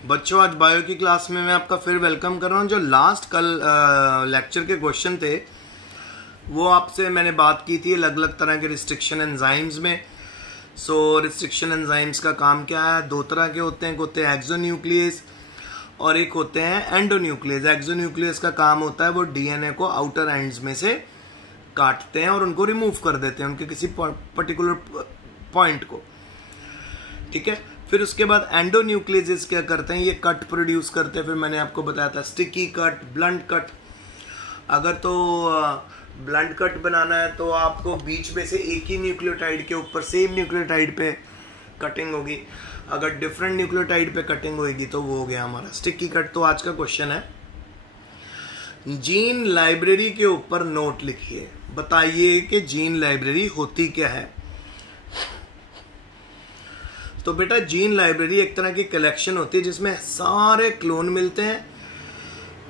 बच्चों, आज बायो की क्लास में मैं आपका फिर वेलकम कर रहा हूँ। जो लास्ट कल लेक्चर के क्वेश्चन थे वो आपसे मैंने बात की थी अलग अलग तरह के रिस्ट्रिक्शन एंजाइम्स में। सो रिस्ट्रिक्शन एंजाइम्स का काम क्या है? दो तरह के होते हैं, एक होते हैं एक्सोन्यूक्लियस और एक होते हैं एंडोन्यूक्लियस। एक्सोन्यूक्लियस का काम होता है वो डीएनए को आउटर एंड्स में से काटते हैं और उनको रिमूव कर देते हैं, उनके किसी पर्टिकुलर पॉइंट को। ठीक है, फिर उसके बाद एंडोन्यूक्लियस क्या करते हैं? ये कट प्रोड्यूस करते हैं। फिर मैंने आपको बताया था स्टिकी कट, ब्लंट कट। अगर तो ब्लंट कट बनाना है तो आपको बीच में से एक ही न्यूक्लियोटाइड के ऊपर सेम न्यूक्लियोटाइड पे कटिंग होगी। अगर डिफरेंट न्यूक्लियोटाइड पे कटिंग होगी तो वो हो गया हमारा स्टिकी कट। तो आज का क्वेश्चन है, जीन लाइब्रेरी के ऊपर नोट लिखिए, बताइए कि जीन लाइब्रेरी होती क्या है। तो बेटा, जीन लाइब्रेरी एक तरह की कलेक्शन होती है जिसमें सारे क्लोन मिलते हैं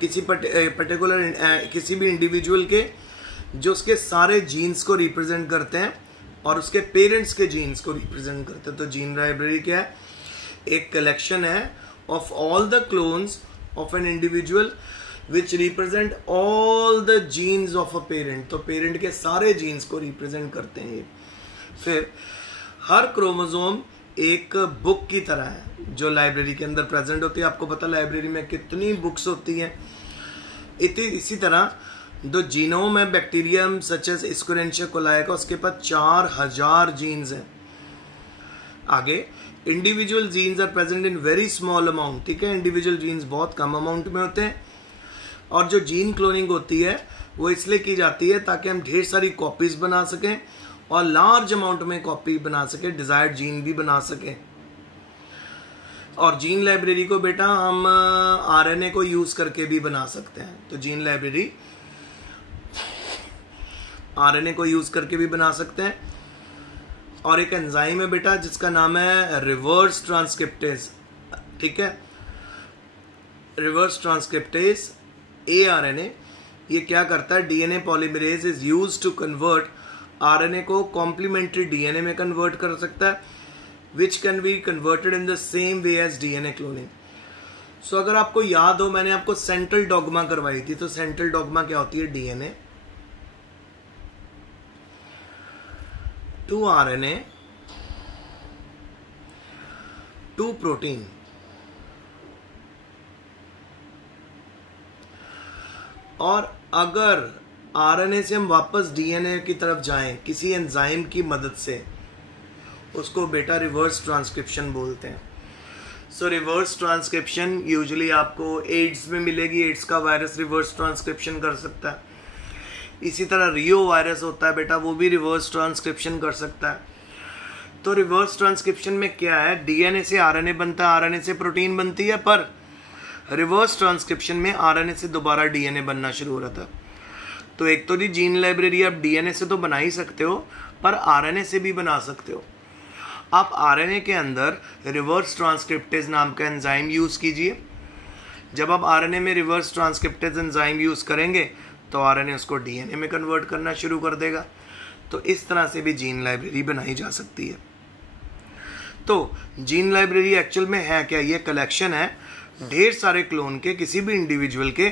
किसी पर्टिकुलर किसी भी इंडिविजुअल के, जो उसके सारे जीन्स को रिप्रेजेंट करते हैं और उसके पेरेंट्स के जीन्स को रिप्रेजेंट करते हैं। तो जीन लाइब्रेरी क्या है? एक कलेक्शन है of all the clones of an individual which represent all the jeans of a parent. तो पेरेंट के सारे जीन्स को रिप्रेजेंट करते हैं ये। फिर हर क्रोमोसोम एक बुक की तरह है जो लाइब्रेरी के अंदर प्रेजेंट होती है। आपको पता लाइब्रेरी में कितनी बुक्स होती हैं। इसी तरह जो जीनोम है bacterium such as Escherichia coli का, उसके पास 4000 जीन्स हैं। आगे individual genes are present in very small amount. ठीक है, इंडिविजुअल जीन्स बहुत कम अमाउंट में होते हैं। और जो जीन क्लोनिंग होती है वो इसलिए की जाती है ताकि हम ढेर सारी कॉपीज बना सकें और लार्ज अमाउंट में कॉपी बना सके, डिजायर्ड जीन भी बना सके। और जीन लाइब्रेरी को बेटा हम आरएनए को यूज करके भी बना सकते हैं। तो जीन लाइब्रेरी आरएनए को यूज करके भी बना सकते हैं। और एक एंजाइम है बेटा जिसका नाम है रिवर्स ट्रांसक्रिप्टेज। ठीक है, रिवर्स ट्रांसक्रिप्टेज एआरएनए। ये क्या करता है? DNA polymerase is used to convert RNA को कॉम्प्लीमेंट्री डीएनए में कन्वर्ट कर सकता है, which can be converted in the same way as DNA cloning. So अगर आपको याद हो, मैंने आपको सेंट्रल डॉगमा करवाई थी। तो सेंट्रल डॉगमा क्या होती है? DNA to RNA to protein. और अगर आरएनए से हम वापस डीएनए की तरफ जाएं किसी एंजाइम की मदद से, उसको बेटा रिवर्स ट्रांसक्रिप्शन बोलते हैं। सो रिवर्स ट्रांसक्रिप्शन यूजुअली आपको एड्स में मिलेगी। एड्स का वायरस रिवर्स ट्रांसक्रिप्शन कर सकता है। इसी तरह रियो वायरस होता है बेटा, वो भी रिवर्स ट्रांसक्रिप्शन कर सकता है। तो रिवर्स ट्रांसक्रिप्शन में क्या है? डीएनए से आरएनए बनता है, आरएनए से प्रोटीन बनती है, पर रिवर्स ट्रांसक्रिप्शन में आरएनए से दोबारा डीएनए बनना शुरू हो रहा था। तो एक तो जी जीन लाइब्रेरी आप डीएनए से तो बना ही सकते हो, पर आरएनए से भी बना सकते हो। आप आरएनए के अंदर रिवर्स ट्रांसक्रिप्टेज नाम का एंजाइम यूज कीजिए। जब आप आरएनए में रिवर्स ट्रांसक्रिप्टेज एंजाइम यूज करेंगे तो आरएनए उसको डीएनए में कन्वर्ट करना शुरू कर देगा। तो इस तरह से भी जीन लाइब्रेरी बनाई जा सकती है। तो जीन लाइब्रेरी एक्चुअल में है क्या? ये कलेक्शन है ढेर सारे क्लोन के, किसी भी इंडिविजुअल के,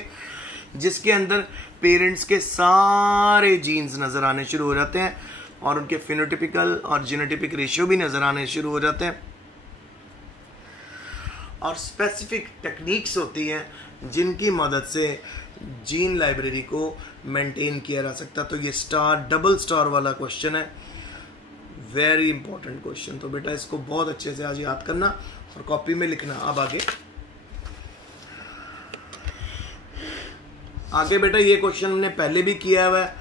जिसके अंदर पेरेंट्स के सारे जीन्स नजर आने शुरू हो जाते हैं और उनके फिनोटिपिकल और जीनोटिपिक रेशियो भी नजर आने शुरू हो जाते हैं। और स्पेसिफिक टेक्निक्स होती हैं जिनकी मदद से जीन लाइब्रेरी को मेंटेन किया जा सकता है। तो ये स्टार, डबल स्टार वाला क्वेश्चन है, वेरी इंपॉर्टेंट क्वेश्चन। तो बेटा इसको बहुत अच्छे से आज याद करना और कॉपी में लिखना। अब आगे बेटा ये क्वेश्चन हमने पहले भी किया हुआ है।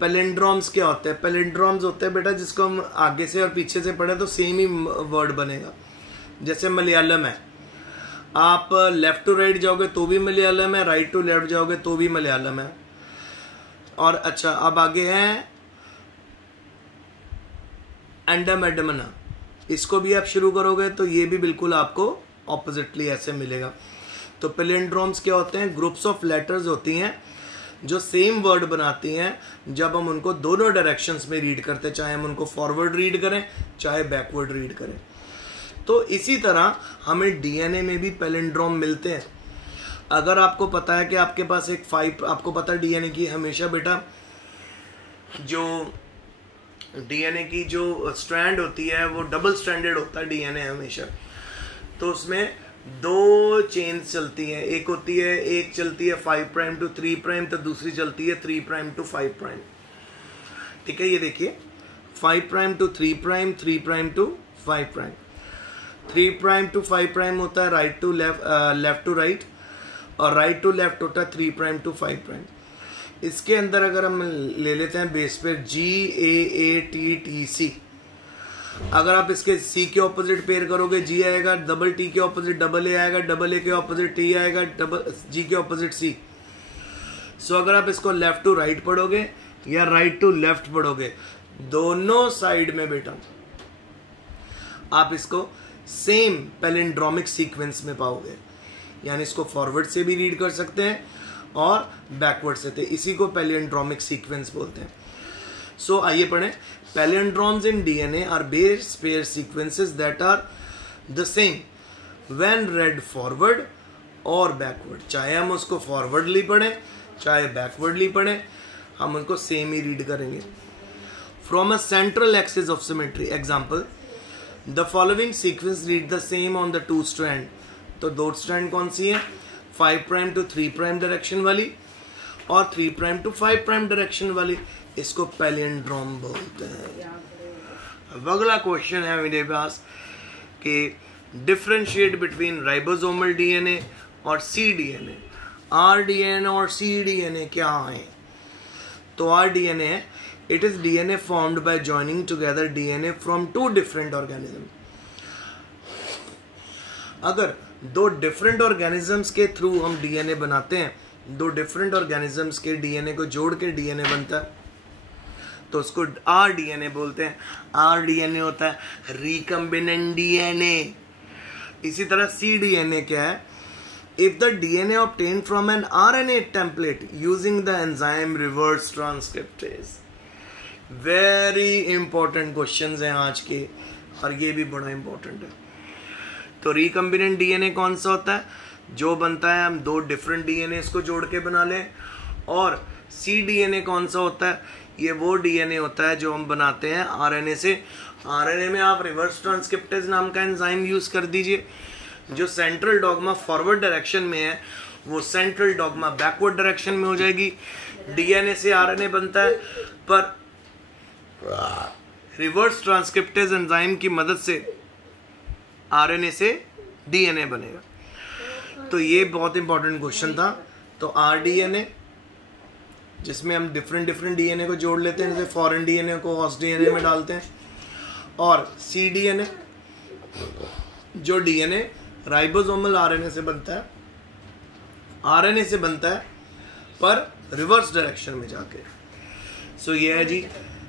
पैलिंड्रोम्स क्या होते हैं? पैलिंड्रोम्स होते हैं बेटा जिसको हम आगे से और पीछे से पढ़े तो सेम ही वर्ड बनेगा। जैसे मलयालम है, आप लेफ्ट टू राइट जाओगे तो भी मलयालम है, राइट टू लेफ्ट जाओगे तो भी मलयालम है। और अच्छा, अब आगे है एंडामेडमना। इसको भी आप शुरू करोगे तो ये भी बिल्कुल आपको ऑपोजिटली ऐसे मिलेगा। तो पैलिंड्रोम्स क्या होते हैं? ग्रुप्स ऑफ लेटर्स होती हैं जो सेम वर्ड बनाती हैं जब हम उनको दोनों डायरेक्शंस में रीड करते हैं, चाहे हम उनको फॉरवर्ड रीड करें चाहे बैकवर्ड रीड करें। तो इसी तरह हमें डीएनए में भी पैलिंड्रोम मिलते हैं। अगर आपको पता है कि आपके पास एक 5, आपको पता है डीएनए की हमेशा बेटा जो डीएनए की जो स्ट्रैंड होती है वो डबल स्ट्रैंडेड होता है डीएनए हमेशा। तो उसमें 2 चेन्स चलती हैं, एक चलती है 5 प्राइम टू 3 प्राइम, तो दूसरी चलती है 3 प्राइम टू 5 प्राइम। ठीक है, ये देखिए 5 prime to 3 prime, 3 prime to 5 prime. 3 prime to 5 prime होता है right to left, left to right, और राइट टू लेफ्ट होता है 3 प्राइम टू 5 प्राइम। इसके अंदर अगर हम ले लेते हैं बेस पे GAATTC, अगर आप इसके C के ऑपोजिट पेयर करोगे G आएगा, डबल T के ऑपोजिट डबल A आएगा, डबल A के ऑपोजिट T आएगा, डबल G के ऑपोजिट C। सो अगर आप इसको लेफ्ट टू राइट पढ़ोगे या राइट टू लेफ्ट पढ़ोगे, दोनों साइड में बेटा आप इसको सेम पैलिंड्रोमिक सीक्वेंस में पाओगे। यानी इसको फॉरवर्ड से भी रीड कर सकते हैं और बैकवर्ड से, इसी को पैलिंड्रोमिक सीक्वेंस बोलते हैं। सो आइए पढ़ें। Palindromes in DNA are base pair sequences that are the same when read forward और बैकवर्ड। चाहे हम उसको फॉरवर्डली पढ़ें चाहे बैकवर्डली पढ़ें, हम उनको सेम ही रीड करेंगे। From a central axis of symmetry, example the following sequence read the same on the 2 strand. तो 2 स्ट्रैंड कौन सी है? 5 प्राइम टू 3 प्राइम डायरेक्शन वाली और 3 प्राइम टू 5 प्राइम डायरेक्शन वाली, इसको पैलिंड्रोम बोलते हैं। अब अगला क्वेश्चन है मेरे पास कि डिफरेंशिएट बिटवीन राइबोसोमल डीएनए और cDNA। rDNA और cDNA क्या है? तो rDNA है, it is DNA formed by joining together DNA from 2 different organism. अगर 2 डिफरेंट ऑर्गेनिजम्स के थ्रू हम डीएनए बनाते हैं, 2 डिफरेंट ऑर्गेनिजम्स के डीएनए को जोड़ के डीएनए बनता है, तो उसको rDNA बोलते हैं। rDNA होता है रिकम्बिनेंट डीएनए। इसी तरह cDNA क्या है? If the DNA obtained from an RNA template using the enzyme reverse transcriptase. Very important questions हैं आज के, और ये भी बड़ा इंपॉर्टेंट है। तो रिकम्बिनेंट डीएनए कौन सा होता है? जो बनता है हम 2 डिफरेंट डीएनए को जोड़ के बना लें। और cDNA कौन सा होता है? ये वो डीएनए होता है जो हम बनाते हैं आरएनए से। आरएनए में आप रिवर्स ट्रांसक्रिप्टेज नाम का एंजाइम यूज कर दीजिए। जो सेंट्रल डॉग्मा फॉरवर्ड डायरेक्शन में है, वो सेंट्रल डॉग्मा बैकवर्ड डायरेक्शन में हो जाएगी। डीएनए से आरएनए बनता है, पर रिवर्स ट्रांसक्रिप्टेज एंजाइम की मदद से आरएनए से डीएनए बनेगा। तो ये बहुत इंपॉर्टेंट क्वेश्चन था। तो rDNA जिसमें हम डिफरेंट डीएनए को जोड़ लेते हैं, जैसे फॉरेन डीएनए को होस्ट डीएनए में डालते हैं, और cDNA जो डीएनए राइबोसोमल आरएनए से बनता है, आरएनए से बनता है पर रिवर्स डायरेक्शन में जाके। सो ये है जी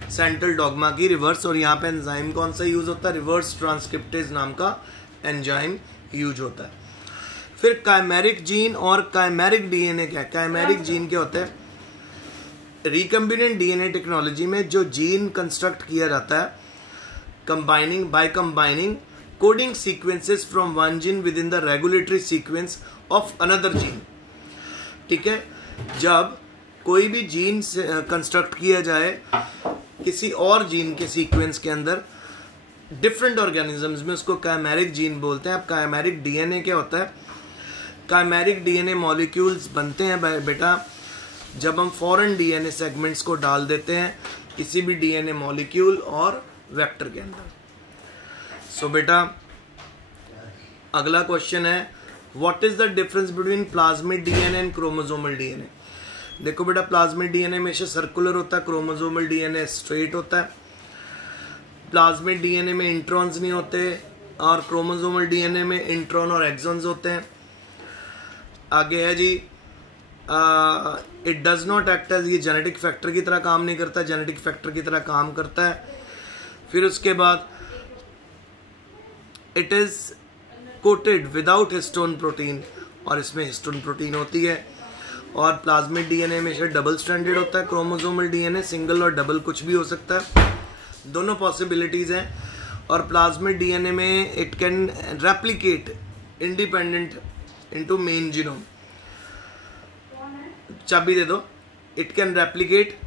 सेंट्रल डॉग्मा की रिवर्स। और यहाँ पे एंजाइम कौन सा यूज होता है? रिवर्स ट्रांसक्रिप्टेज नाम का एंजाइम यूज होता है। फिर काइमेरिक जीन और काइमेरिक डीएनए क्या है? काइमेरिक जीन क्या होता है? रिकम्बिनेंट डीएनए टेक्नोलॉजी में जो जीन कंस्ट्रक्ट किया जाता है combining coding sequences from one gene with in the regulatory sequence of another gene. ठीक है, जब कोई भी जीन कंस्ट्रक्ट किया जाए किसी और जीन के सीक्वेंस के अंदर डिफरेंट ऑर्गेनिजम्स में, उसको काइमेरिक जीन बोलते हैं। अब काइमेरिक डीएनए क्या होता है? काइमेरिक डीएनए मॉलिक्यूल्स बनते हैं बेटा जब हम फॉरेन डीएनए सेगमेंट्स को डाल देते हैं किसी भी डीएनए मॉलिक्यूल और वेक्टर के अंदर। सो बेटा अगला क्वेश्चन है, what is the difference between plasmid DNA and chromosomal DNA? देखो बेटा, प्लाज्मिड डीएनए हमेशा सर्कुलर होता है, क्रोमोसोमल डीएनए स्ट्रेट होता है। प्लाज्मिड डीएनए में इंट्रॉन्स नहीं होते और क्रोमोसोमल डीएनए में इंट्रॉन और एक्सॉन्स होते हैं। आगे है जी, it does not act as, ये जेनेटिक फैक्टर की तरह काम नहीं करता, जेनेटिक फैक्टर की तरह काम करता है। फिर उसके बाद it is coated without histone protein, और इसमें हिस्टोन प्रोटीन होती है। और प्लाज्मिड डीएनए हमेशा डबल स्ट्रैंडेड होता है, क्रोमोसोमल डीएनए सिंगल और डबल कुछ भी हो सकता है, दोनों पॉसिबिलिटीज हैं। और प्लाज्मिड डीएनए में it can replicate independent into main genome. चाबी दे दो। It can replicate,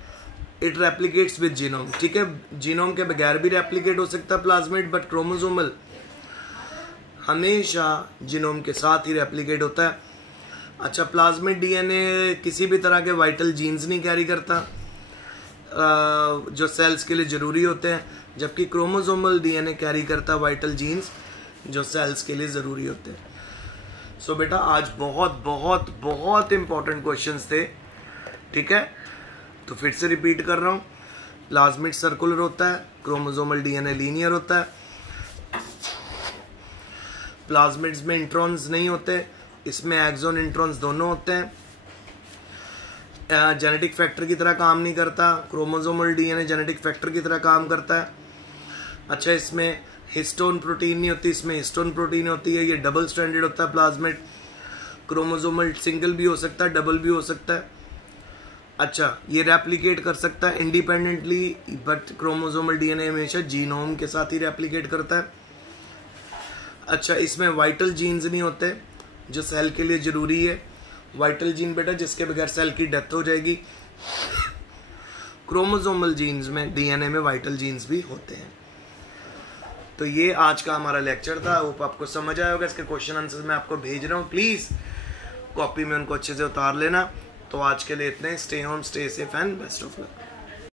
it replicates with genome. ठीक है, जीनोम के बगैर भी रेप्लिकेट हो सकता है प्लाज्मिड, बट क्रोमोसोमल हमेशा जीनोम के साथ ही रेप्लिकेट होता है। अच्छा, प्लाज्मिड डीएनए किसी भी तरह के वाइटल जीन्स नहीं कैरी करता जो सेल्स के लिए ज़रूरी होते हैं, जबकि क्रोमोसोमल डीएनए कैरी करता वाइटल जीन्स जो सेल्स के लिए ज़रूरी होते हैं। सो बेटा आज बहुत बहुत बहुत इंपॉर्टेंट क्वेश्चंस थे। ठीक है, तो फिर से रिपीट कर रहा हूँ। प्लाज्मिड सर्कुलर होता है, क्रोमोसोमल डीएनए लीनियर होता है। प्लाज्मिड्स में इंट्रॉन्स नहीं होते, इसमें एक्सोन इंट्रॉन्स दोनों होते हैं। जेनेटिक फैक्टर की तरह काम नहीं करता, क्रोमोसोमल डीएनए जेनेटिक फैक्टर की तरह काम करता है। अच्छा, इसमें हिस्टोन प्रोटीन नहीं होती, इसमें हिस्टोन प्रोटीन होती है। ये डबल स्ट्रैंडेड होता है प्लाज्मिड। क्रोमोसोमल सिंगल भी हो सकता है, डबल भी हो सकता है। अच्छा, ये रेप्लिकेट कर सकता है इंडिपेंडेंटली, बट क्रोमोसोमल डीएनए हमेशा जीनोम के साथ ही रेप्लिकेट करता है। अच्छा, इसमें वाइटल जीन्स नहीं होते जो सेल के लिए जरूरी है। वाइटल जीन बेटा जिसके बगैर सेल की डेथ हो जाएगी। क्रोमोसोमल जीन्स में, डीएनए में वाइटल जीन्स भी होते हैं। तो ये आज का हमारा लेक्चर था। होप आपको समझ आया होगा। इसके क्वेश्चन आंसर मैं आपको भेज रहा हूँ, प्लीज कॉपी में उनको अच्छे से उतार लेना। तो आज के लिए इतने। Stay home, stay safe and best of luck.